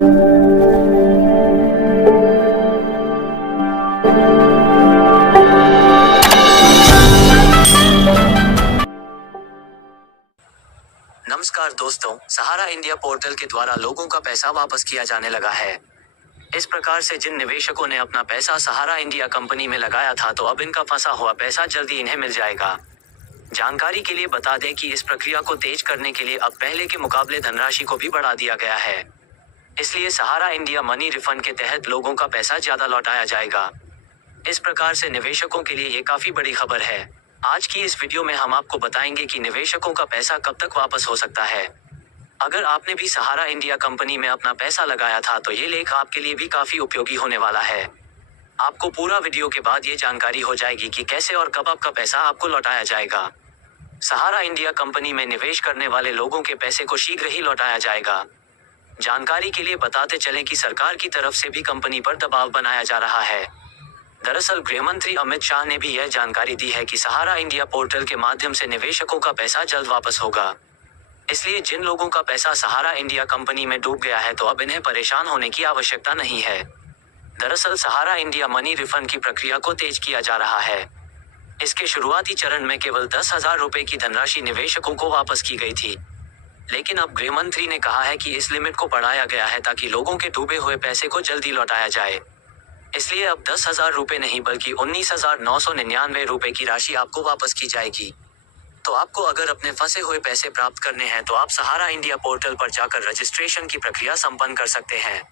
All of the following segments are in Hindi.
नमस्कार दोस्तों, सहारा इंडिया पोर्टल के द्वारा लोगों का पैसा वापस किया जाने लगा है। इस प्रकार से जिन निवेशकों ने अपना पैसा सहारा इंडिया कंपनी में लगाया था, तो अब इनका फंसा हुआ पैसा जल्दी इन्हें मिल जाएगा। जानकारी के लिए बता दें कि इस प्रक्रिया को तेज करने के लिए अब पहले के मुकाबले धनराशि को भी बढ़ा दिया गया है। इसलिए सहारा इंडिया मनी रिफंड के तहत लोगों का पैसा ज्यादा लौटाया जाएगा। इस प्रकार से निवेशकों के लिए ये काफी बड़ी खबर है। आज की इस वीडियो में हम आपको बताएंगे कि निवेशकों का पैसा कब तक वापस हो सकता है। अगर आपने भी सहारा इंडिया कंपनी में अपना पैसा लगाया था, तो ये लेख आपके लिए भी काफी उपयोगी होने वाला है। आपको पूरा वीडियो के बाद ये जानकारी हो जाएगी कि कैसे और कब आपका पैसा आपको लौटाया जाएगा। सहारा इंडिया कंपनी में निवेश करने वाले लोगों के पैसे को शीघ्र ही लौटाया जाएगा। जानकारी के लिए बताते चलें कि सरकार की तरफ से भी कंपनी पर दबाव बनाया जा रहा है। दरअसल गृह मंत्री अमित शाह ने भी यह जानकारी दी है कि सहारा इंडिया पोर्टल के माध्यम से निवेशकों का पैसा जल्द वापस होगा। इसलिए जिन लोगों का पैसा सहारा इंडिया कंपनी में डूब गया है, तो अब इन्हें परेशान होने की आवश्यकता नहीं है। दरअसल सहारा इंडिया मनी रिफंड की प्रक्रिया को तेज किया जा रहा है। इसके शुरुआती चरण में केवल 10,000 रुपए की धनराशि निवेशकों को वापस की गई थी। लेकिन अब गृह मंत्री ने कहा है कि इस लिमिट को बढ़ाया गया है ताकि लोगों के डूबे हुए पैसे को जल्दी लौटाया जाए। इसलिए अब 10,000 रुपए नहीं बल्कि 19,999 रुपए की राशि आपको वापस की जाएगी। तो आपको अगर अपने फंसे हुए पैसे प्राप्त करने हैं, तो आप सहारा इंडिया पोर्टल पर जाकर रजिस्ट्रेशन की प्रक्रिया संपन्न कर सकते हैं।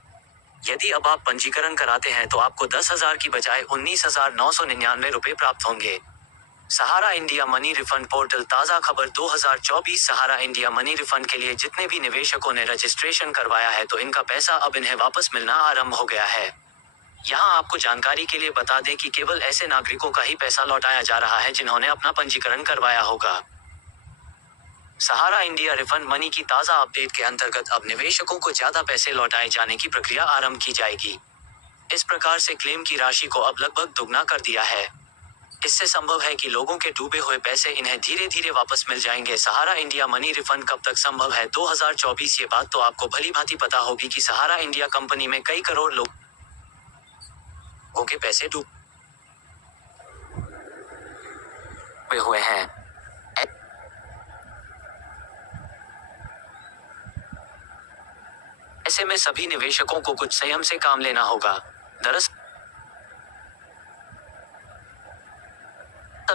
यदि अब आप पंजीकरण कराते हैं, तो आपको 10,000 की बजाय 19,999 रुपए प्राप्त होंगे। सहारा इंडिया मनी रिफंड पोर्टल ताज़ा खबर 2024 सहारा इंडिया मनी रिफंड के लिए जितने भी निवेशकों ने रजिस्ट्रेशन करवाया है, तो इनका पैसा अब इन्हें वापस मिलना आरंभ हो गया है। यहाँ आपको जानकारी के लिए बता दें कि केवल ऐसे नागरिकों का ही पैसा लौटाया जा रहा है जिन्होंने अपना पंजीकरण करवाया होगा। सहारा इंडिया रिफंड मनी की ताज़ा अपडेट के अंतर्गत अब निवेशकों को ज्यादा पैसे लौटाए जाने की प्रक्रिया आरंभ की जाएगी। इस प्रकार से क्लेम की राशि को अब लगभग दुगना कर दिया है। इससे संभव है कि लोगों के डूबे हुए पैसे इन्हें धीरे धीरे वापस मिल जाएंगे। सहारा इंडिया मनी रिफंड कब तक संभव है 2024? ये बात तो आपको भली भांति पता होगी कि सहारा इंडिया कंपनी में कई करोड़ लोगों के पैसे डूबे हुए हैं। ऐसे में सभी निवेशकों को कुछ संयम से काम लेना होगा। दरअसल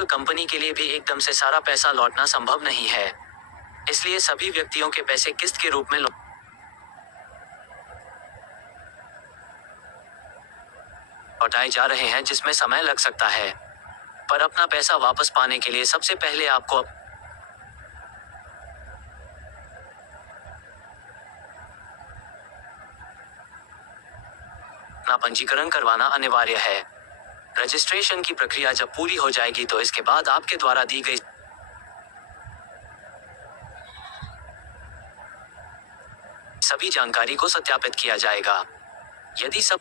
कंपनी के लिए भी एकदम से सारा पैसा लौटना संभव नहीं है। इसलिए सभी व्यक्तियों के पैसे किस्त के रूप में लौटाए जा रहे हैं, जिसमें समय लग सकता है। पर अपना पैसा वापस पाने के लिए सबसे पहले आपको अपना पंजीकरण करवाना अनिवार्य है। रजिस्ट्रेशन की प्रक्रिया जब पूरी हो जाएगी, तो इसके बाद आपके द्वारा दी गई सभी जानकारी को सत्यापित किया जाएगा। यदि सब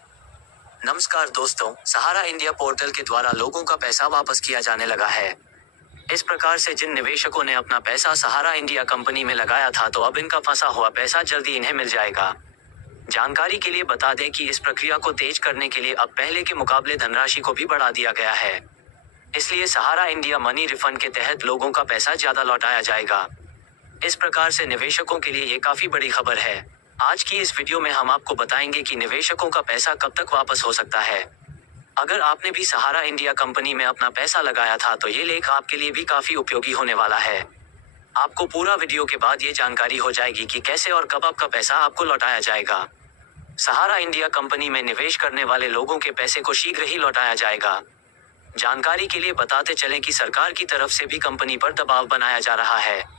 नमस्कार दोस्तों, सहारा इंडिया पोर्टल के द्वारा लोगों का पैसा वापस किया जाने लगा है। इस प्रकार से जिन निवेशकों ने अपना पैसा सहारा इंडिया कंपनी में लगाया था, तो अब इनका फंसा हुआ पैसा जल्दी इन्हें मिल जाएगा। जानकारी के लिए बता दें कि इस प्रक्रिया को तेज करने के लिए अब पहले के मुकाबले धनराशि को भी बढ़ा दिया गया है। इसलिए सहारा इंडिया मनी रिफंड के तहत लोगों का पैसा ज्यादा लौटाया जाएगा। इस प्रकार से निवेशकों के लिए ये काफी बड़ी खबर है। आज की इस वीडियो में हम आपको बताएंगे कि निवेशकों का पैसा कब तक वापस हो सकता है। अगर आपने भी सहारा इंडिया कंपनी में अपना पैसा लगाया था, तो ये लेख आपके लिए भी काफी उपयोगी होने वाला है। आपको पूरा वीडियो के बाद ये जानकारी हो जाएगी कि कैसे और कब आपका पैसा आपको लौटाया जाएगा। सहारा इंडिया कंपनी में निवेश करने वाले लोगों के पैसे को शीघ्र ही लौटाया जाएगा। जानकारी के लिए बताते चलें कि सरकार की तरफ से भी कंपनी पर दबाव बनाया जा रहा है।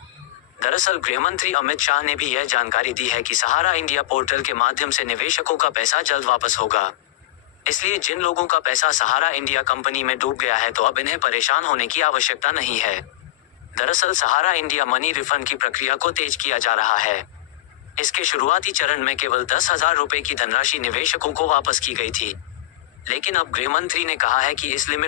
दरअसल गृह मंत्री अमित शाह ने भी यह जानकारी दी है कि सहारा इंडिया पोर्टल के माध्यम से निवेशकों का पैसा जल्द वापस होगा। इसलिए जिन लोगों का पैसा सहारा इंडिया कंपनी में डूब गया है, तो अब इन्हें परेशान होने की आवश्यकता नहीं है। दरअसल सहारा इंडिया मनी रिफंड की प्रक्रिया को तेज किया जा रहा है। इसके शुरुआती चरण में केवल 10,000 रुपए की धनराशि निवेशकों को वापस की गई थी। लेकिन अब गृह मंत्री ने कहा है कि इस लिमिट